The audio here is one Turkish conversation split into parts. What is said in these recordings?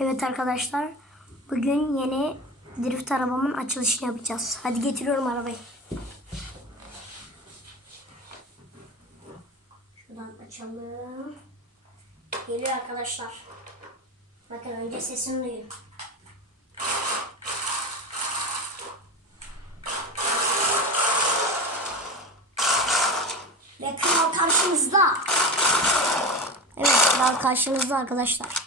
Evet arkadaşlar. Bugün yeni drift arabamın açılışını yapacağız. Hadi getiriyorum arabayı. Şuradan açalım. Geliyor arkadaşlar. Bakın önce sesini duyun. Ve kral karşınızda. Evet kral karşınızda arkadaşlar.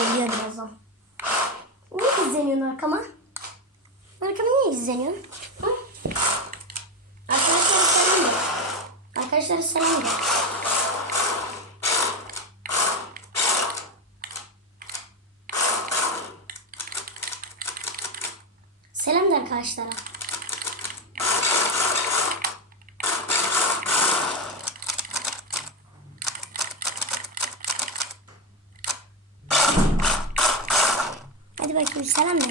Geliyor birazdan. Niye izleniyorsun arkama? Arkama niye izleniyorsun? Hı? Arkadaşlar selam ver. Arkadaşlar selam ver. Selam de arkadaşlara. Hadi bakayım selam de.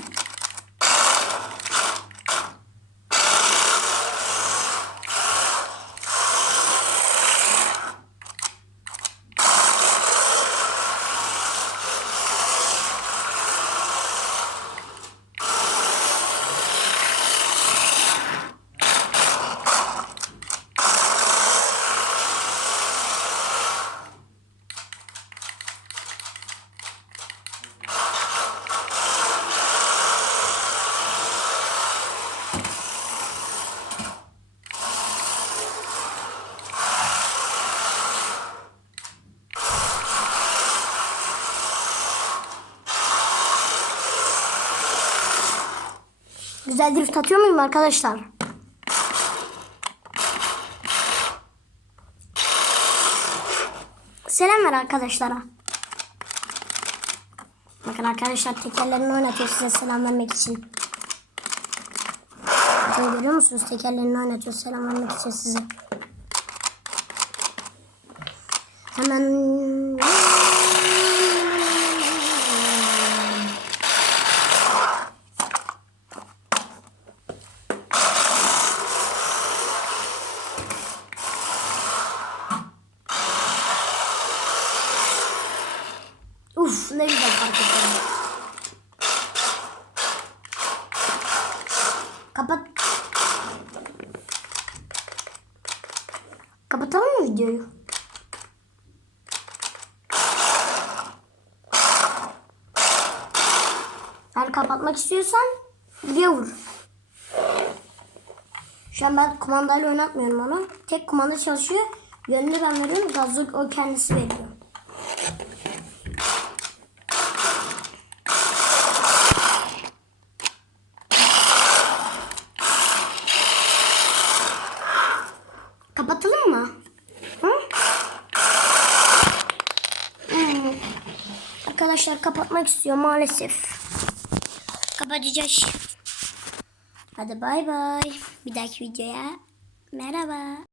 Güzel drift atıyor muyum arkadaşlar? Selam ver arkadaşlara. Bakın arkadaşlar tekerlerini oynatıyor size selam vermek için. Bakın görüyor musunuz? Tekerlerini oynatıyor selam vermek için size. Hemen Kapat. Kapatalım mı videoyu? Eğer kapatmak istiyorsan buraya vur. Şu an ben kumandayla oynatmıyorum onu. Tek kumanda çalışıyor. Yönünü ben veriyorum. Gazı o kendisi veriyor. Kapatalım mı? Hı? Hmm. Arkadaşlar kapatmak istiyor maalesef. Kapatacağız. Hadi bay bay. Bir dahaki videoya merhaba.